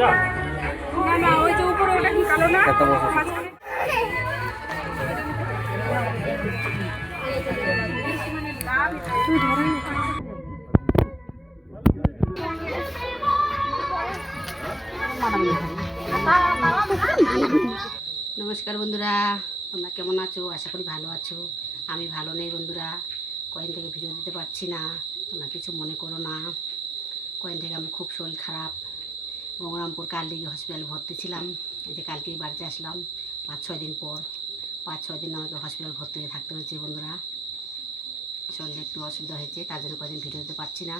নমস্কার বন্ধুরা, তোমরা কেমন আছো? আশা করি ভালো আছো। আমি ভালো নেই বন্ধুরা। কয়েন থেকে ভিডিও দিতে পারছি না। তোমরা কিছু মনে করো না। কয়েন থেকে আমি খুব শরীর খারাপ। গঙ্গারামপুর কালদিঘি হসপিটালে ভর্তি ছিলাম। এই যে কালকেই বাড়িতে আসলাম। পাঁচ, ছয় দিন পর, পাঁচ, ছয় দিন আমাকে হসপিটাল ভর্তি হয়ে থাকতে হয়েছে বন্ধুরা। শরীরে একটু অসুবিধা হয়েছে, তার জন্য কদিন ভিডিও দিতে পারছি না।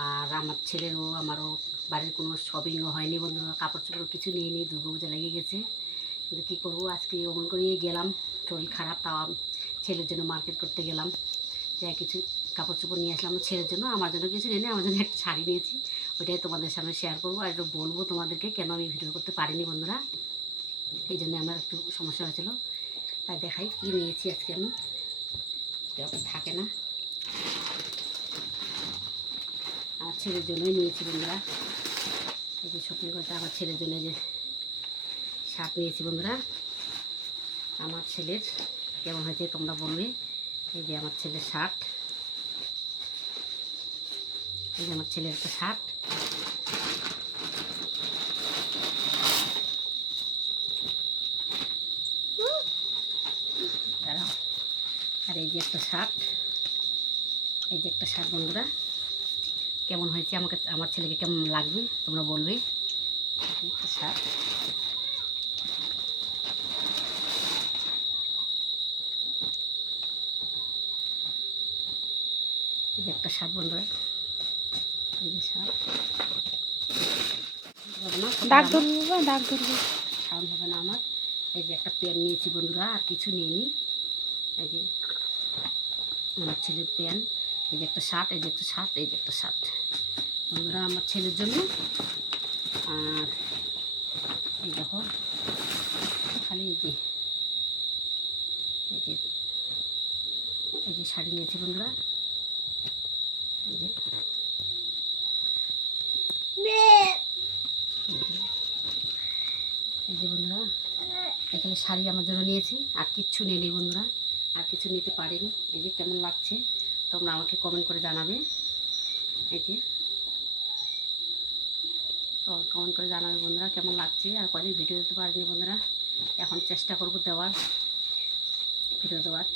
আর আমার ছেলেরও, আমারও বাড়ির কোনো শপিংও হয়নি বন্ধুরা কাপড় চোপড় কিছু নিয়ে নিই দুর্গা পূজা লেগে গেছে। কিন্তু কী করব, আজকে অমন করেই গেলাম, শরীর খারাপ, তাও ছেলের জন্য মার্কেট করতে গেলাম। যাই কিছু কাপড় চোপড় নিয়ে আসলাম ছেলের জন্য, আমার জন্য কিছু নিয়ে আমার জন্য একটা শাড়ি নিয়েছি। ওইটাই তোমাদের সামনে শেয়ার করব আর একটু বলব তোমাদেরকে কেন আমি ভিডিও করতে পারিনি বন্ধুরা। এই জন্য আমার একটু সমস্যা হয়েছিল। তাই দেখাই কী নিয়েছি আজকে আমি। থাকে না। আমার ছেলের জন্যই নিয়েছি বন্ধুরা। এই যে শপিং করতে আমার ছেলের জন্য যে শার্ট নিয়েছি বন্ধুরা। আমার ছেলের, কেমন হয়েছে তোমরা বলবে। এই যে আমার ছেলের শার্ট। এই যে আমার ছেলের একটা শার্ট। আর এই যে একটা শার্ট এই যে একটা শার্ট বন্ধুরা কেমন হয়েছে? আমাকে আমার ছেলেকে কেমন লাগবে? তোমরা বলবে। একটা শার্ট এই যে একটা শার্ট বন্ধুরা। এই যে শার্ট ডাক ধরবো ডাক ধরবো। সাউন্ড হবে না আমার। এই যে একটা প্যান্ট নিয়েছি বন্ধুরা আর কিছু নিইনি। এই যে, আমার ছেলের প্যান্ট, এই যে একটা শার্ট, এই যে একটা শার্ট, এই যে একটা শার্ট। বন্ধুরা, আমার ছেলের জন্য। আর এই দেখো, খালি এই যে এই যে এই যে শাড়ি নিয়েছি বন্ধুরা। এই যে এই যে বন্ধুরা, এখানে শাড়ি আমার জন্য নিয়েছি, আর কিচ্ছু নেই বন্ধুরা। আর কিছু নিতে পারিনি। এই যে কেমন লাগছে, তোমরা আমাকে কমেন্ট করে জানাবে। এই যে। কমেন্ট করে জানাবে বন্ধুরা কেমন লাগছে। আর কদিন ভিডিও দিতে পারিনি বন্ধুরা। এখন চেষ্টা করব দেওয়ার ভিডিও দেওয়ার।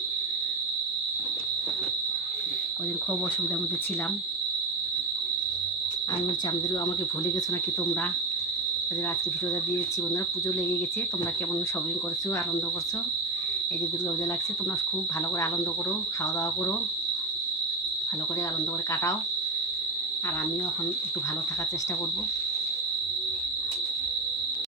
কদিন খুব অসুবিধার মধ্যে ছিলাম। আমি বলছি আমাদের আমাকে ভুলে গেছো নাকি তোমরা? আজকে ভিডিওটা দিয়েছি। বন্ধুরা, পুজো লেগে গেছে। তোমরা কেমন শপিং করছ, আনন্দ করছ? এই যে দুর্গা পূজা লাগছে, তোমরা খুব ভালো করে আনন্দ করো খাওয়া দাওয়া করো, ভালো করে আনন্দ করে কাটাও। আর আমিও এখন একটু ভালো থাকার চেষ্টা করব।